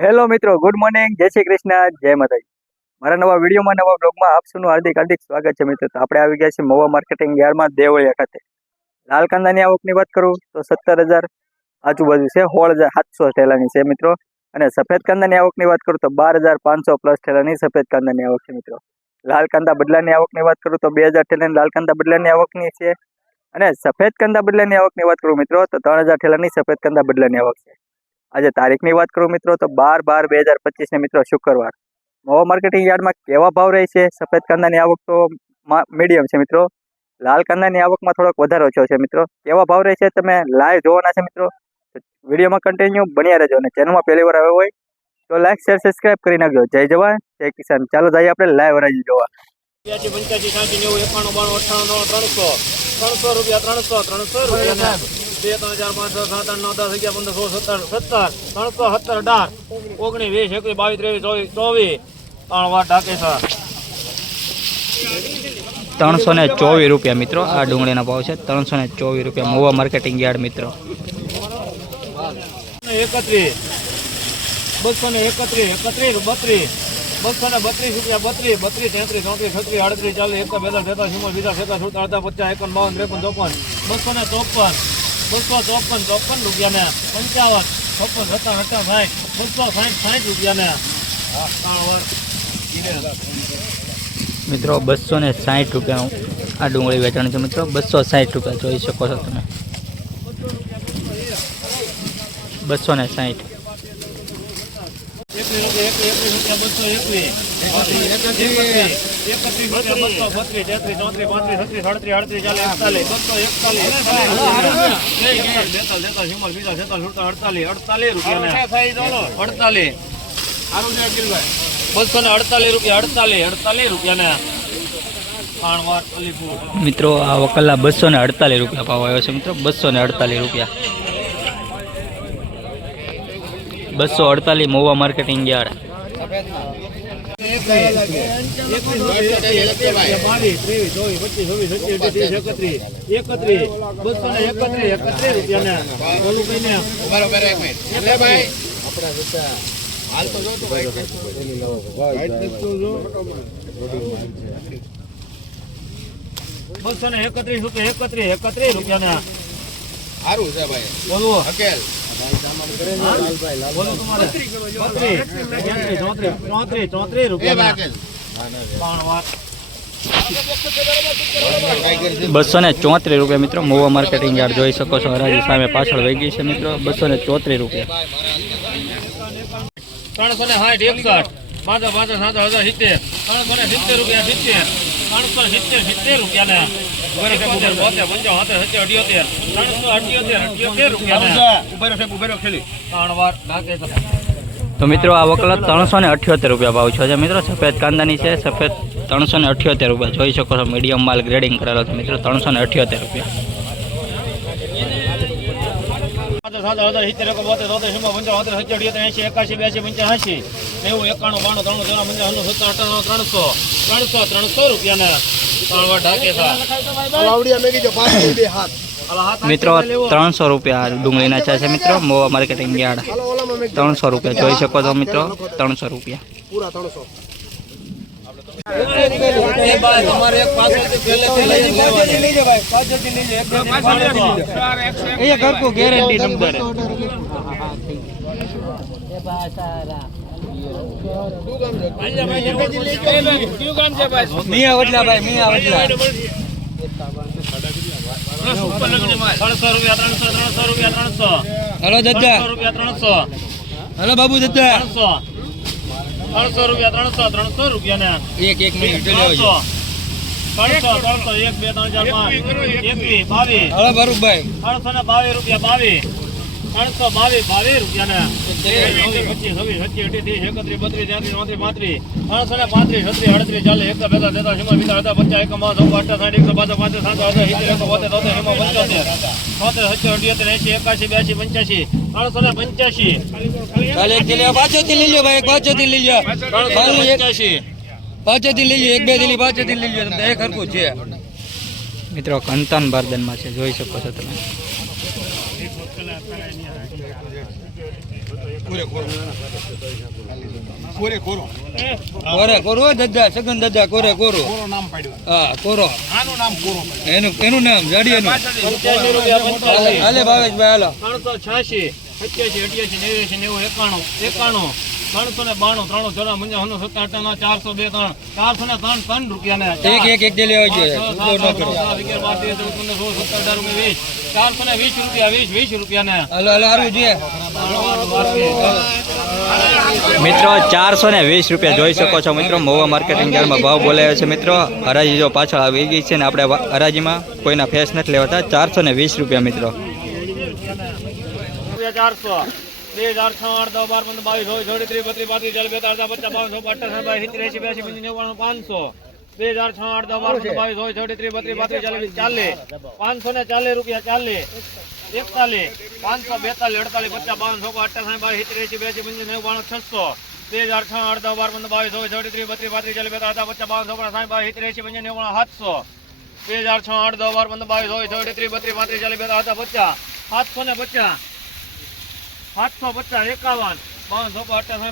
Hello મિત્રો, good morning, જય શ્રી કૃષ્ણ, જય માતાજી. મારા નવા વિડીયોમાં નવા બ્લોગમાં આપ સૌનું હાર્દિક હાર્દિક સ્વાગત છે મિત્રો. તો આપણે આવી ગયા છીએ મહુવા માર્કેટિંગ યાર્ડમાં દેવળિયા ખાતે. લાલ કાંદાની આવકની વાત કરું તો 17,000 આજુબાજુ છે, 16,700 ઠેલાની છે મિત્રો. અને સફેદ કાંદાની આવકની વાત કરું તો 12,500 પ્લસ ઠેલાની સફેદ કાંદાની આવક છે મિત્રો. લાલ કાંદા બદલાની આવકની વાત કરું તો 2,000 ઠેલાની લાલ કાંદા બદલાની આવકની છે. અને સફેદ કાંદા બદલાની આવકની વાત કરું મિત્રો તો 3,000 ઠેલાની સફેદ કાંદા બદલાની આવક છે. આજે તારીખની વાત કરું મિત્રો તો 12/12/2025 ને મિત્રો શુક્રવાર. મહુવા માર્કેટિંગ યાર્ડમાં કેવા ભાવ રહે છે? સફેદ કાંદાની આવક તો મીડિયમ છે મિત્રો. લાલ કાંદાની આવકમાં થોડોક વધારો થયો છે મિત્રો. કેવા ભાવ રહે છે તમે લાઈવ જોવાના છે મિત્રો. વિડીયોમાં કન્ટિન્યુ બન્યા રહેજો અને ચેનલમાં પહેલી વાર આવ્યો હોય તો લાઈક શેર સબસ્ક્રાઇબ કરી નાખજો. જય જવાન જય કિસાન. ચાલો જઈએ આપણે લાઈવ હરાજી જોવા. 85 85 90 91 92 93 રૂપિયા 300 રૂપિયા 2 3 4 5 6 7 8 9 10 11 15 16 17 17 317 18 19 20 21 22 23 24 3 વાર ઢાકે છે 324 રૂપિયા મિત્રો. આ ડુંગળીના ભાવ છે 324 રૂપિયા મહુવા માર્કેટિંગ યાર્ડ મિત્રો. 31 231 31 32 232 રૂપિયા 32 33 34 36 38 40 41 42 43 47 50 51 52 53 254 રૂપિયા ને 55 56 57 60 રૂપિયા ને મિત્રો 260 રૂપિયાનું આ ડુંગળી વેચાણ છે મિત્રો. 260 રૂપિયા જોઈ શકો છો તમે. 260 મિત્રો. આ વકલા 248 રૂપિયા ભાવ આવ્યો છે મિત્રો. 248 રૂપિયા 248 મહુવા માર્કેટિંગ યાર્ડ. 31 રૂપિયા સારું છે ભાઈ. બોલો હકેલ બોલો તમારે 34 રૂપિયા 234 રૂપિયા મિત્રો. મહુવા માર્કેટિંગ યાર્ડ જોઈ શકો છો. હરાજી સામે પાછળ વહી ગઈ છે મિત્રો. 234 રૂપિયા 360 61 5 5 7 70 370 રૂપિયા 70 370 રૂપિયા ને 378 તો મિત્રો આ વકલા 378 રૂપિયા ભાવ છે મિત્રો. સફેદ કાંદાની છે. સફેદ 378 રૂપિયા જોઈ શકો છો. મીડિયમ માલ ગ્રેડિંગ કરેલો છે મિત્રો. 378 રૂપિયા 300 રૂપિયા મિત્રો. 300 રૂપિયા ડુંગળીના છે મિત્રો. મહુવા માર્કેટિંગ યાર્ડ 300 રૂપિયા જોઈ શકો છો મિત્રો. 300 રૂપિયા ગેરંટી નંબર મિયા વડલા ભાઈ. મિયા વડલા 300 રૂપિયા 300 હલો દાદા. 300 હલો બાબુ દાદા. 300 રૂપિયા 300 રૂપિયા ને એક મિનિટ 300 1 2 3 4 5 21 22 હલો ભરૂખભાઈ. 322 રૂપિયા 22 322 રૂપિયા ને 25 26 27 28 30 31 32 33 34 35 38 40 પાછોથી લઈ લો ભાઈ. પાછોથી લઈ લો. પાછોથી લઈ લો. 1 2 દિલ્હી પાછોથી લઈ લો. તમને એક હરકું છે મિત્રો. કંતન બારદાનમાં છે જોઈ શકો છો તમે. કોરે કોરો દાદા સગન દાદા કોરે કોરો હા કોરો એનું નામ જાડિયાનું હાલે ભાવેશભાઈ હાલો 386 87 88 89 90 91 392 3 રૂપિયા ને એક ડેલી આવજો 420 રૂપિયા ને હાલો હાલો હારું જોઈએ મિત્રો 420 રૂપિયા જોઈ શકો છો મિત્રો મહુવા માર્કેટિંગ યાર્ડમાં ભાવ બોલાયો છે મિત્રો હરાજી જો પાછળ આવી ગઈ છે ને આપણે હરાજીમાં કોઈના ફેસ નથી લેવાતા 420 રૂપિયા મિત્રો 400 2006 8 10 12 15 22 23 32 34 540 રૂપિયા 40 41 542 48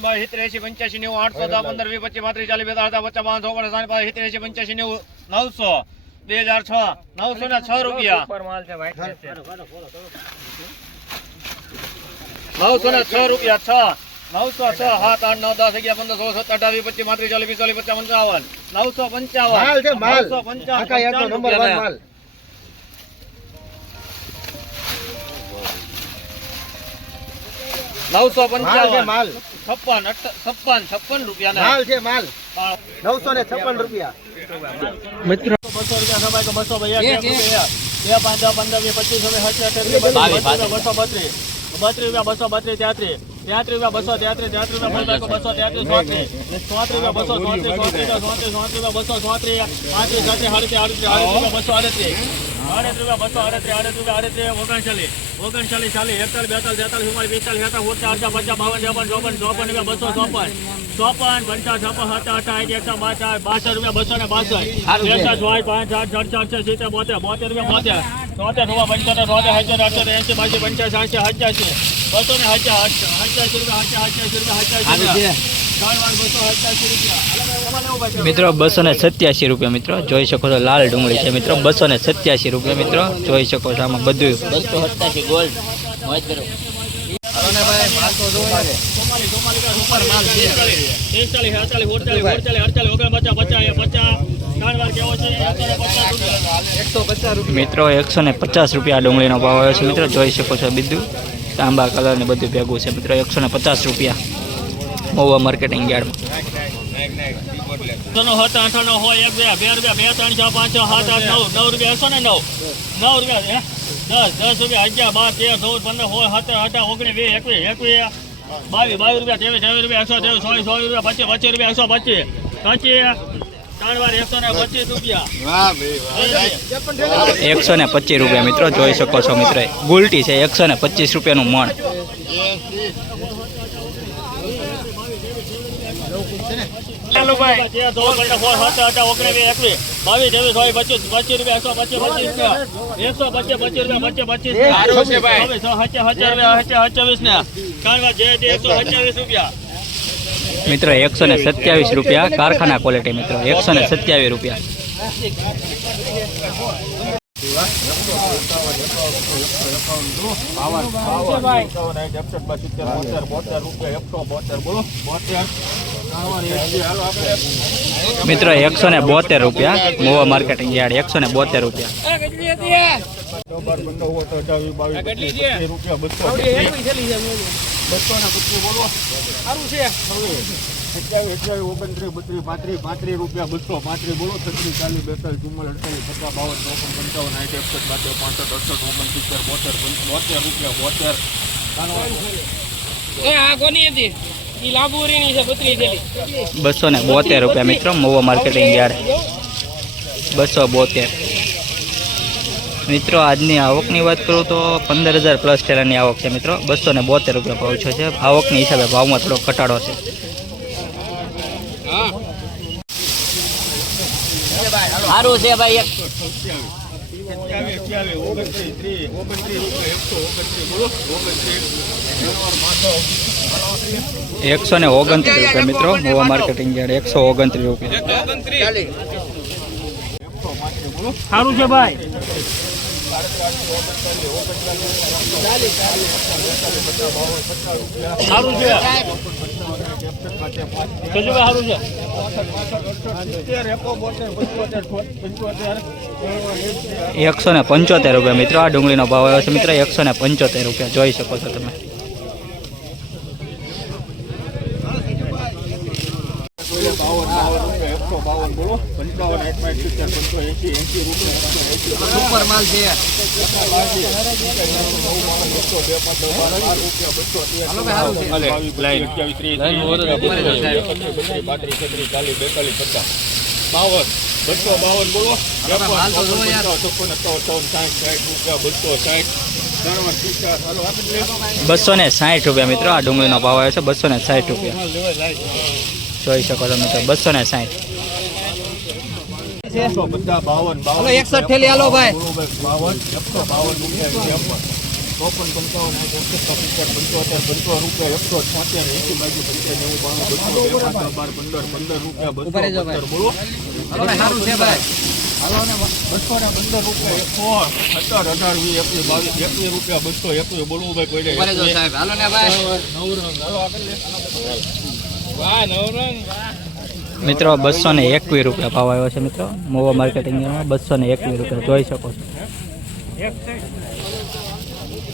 50 52 રૂપિયા 906 7 8 9 10 11 15 16 17 18 20 25 30 55 રૂપિયા માલ છે માલ 956 રૂપિયા મિત્રો 200 રૂપિયા 232 મિત્રો 287 રૂપિયા મિત્રો જોઈ શકો છો લાલ ડુંગળી છે મિત્રો 287 રૂપિયા મિત્રો જોઈ શકો છો આમાં બધું 287 ગોલ્ડ મોજ કરો મિત્રો 150 રૂપિયા ડુંગળીનો ભાવ આવ્યો છે મિત્રો જોઈ શકો છો બીજું તાંબા કલર ને બધું ભેગું છે મિત્રો 150 રૂપિયા મહુવા માર્કેટિંગ યાર્ડમાં 7 8 9 હોય 1 2 2 3 4 5 6 7 8 9 રૂપિયા 109 રૂપિયા 10 રૂપિયા 11 12 13 14 15 16 17 18 19 20 21 22 રૂપિયા 23 રૂપિયા 123 100 રૂપિયા 25 રૂપિયા 125 125 રૂપિયા 125 રૂપિયા મિત્રો જોઈ શકો છો મિત્રો ગુલટી છે 125 રૂપિયાનું મણ ચાલો ભાઈ 2 15 16 17 18 19 રૂપિયા મિત્રો 127 રૂપિયા કારખાના ક્વોલિટી મિત્રો 127 રૂપિયા મિત્રો 172 રૂપિયા મહુવા માર્કેટિંગ યાર્ડ 172 રૂપિયા રૂપિયા 235 બોલો 36 40 42 272 રૂપિયા મિત્રો મહુવા માર્કેટિંગ યાર્ડ 272 મિત્રો આજની આવકની વાત કરું તો 15,000 પ્લસ ટેરાની આવક છે મિત્રો 272 રૂપિયા ભાવ છે આવકની હિસાબે ભાવમાં થોડો ઘટાડો છે સારું છે ભાઈ 29 30 29 30 129 બોલો 29 ₹129 મિત્રો મોવા માર્કેટિંગ યાર્ડ ₹129. સારું છે ભાઈ સારું છે કજુ સારું છે ₹175 મિત્રો આ ડુંગળીનો ભાવ આવ્યો છે મિત્રો ₹175 જોઈ શકો છો તમે. સુપર માલ છે ₹260 મિત્રો આ ડુંગળીનો ભાવ આવ્યો છે ₹260 જોઈ શકો છો મિત્રો 260. બધા 52 61 થેલી હાલો ભાઈ 52 છે ભાઈ હાલો ને 215 રૂપિયા 117 18 20 21 22 21 રૂપિયા 221 બોલવું ભાઈ કોઈ સાહેબ હાલો ને ભાઈ મિત્રો ₹221 ભાવ આવ્યો છે મિત્રો મોવા માર્કેટિંગ યાર્ડમાં ₹221 જોઈ શકો છો.